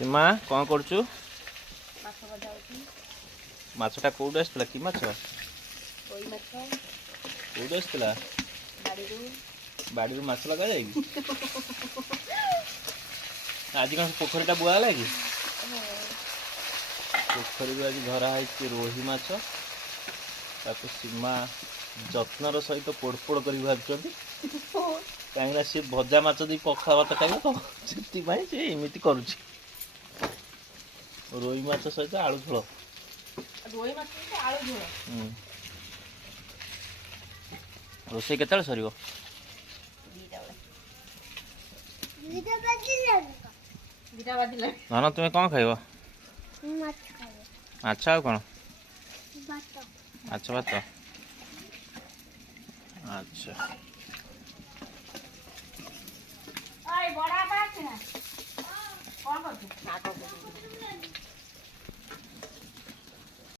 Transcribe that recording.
सीमा कौन करचु माछ भजा होची माछटा कोउड आसला कि माछ कोई माछ कोउड आसला बाड़ीरू बाड़ी माछ लगा जाए आज कौन पोखरीटा बुआ है कि पोखरी आज धरा है रोही माछ ताको सीमा जत्नर सहित पोड़ पोड़ कर भावी कहीं सी भजा माछ दी पखा भात खाइब तो से एमती करुच्ची रोही माछ सहित आलू झोल रोही माछ के आलू झोल रोषे केत सर दीटा बाजिला धन तुम्हें कौन खाइब माछ आ कौन माछ भात अच्छा ओए बड़ा पाछ ना कौन करछ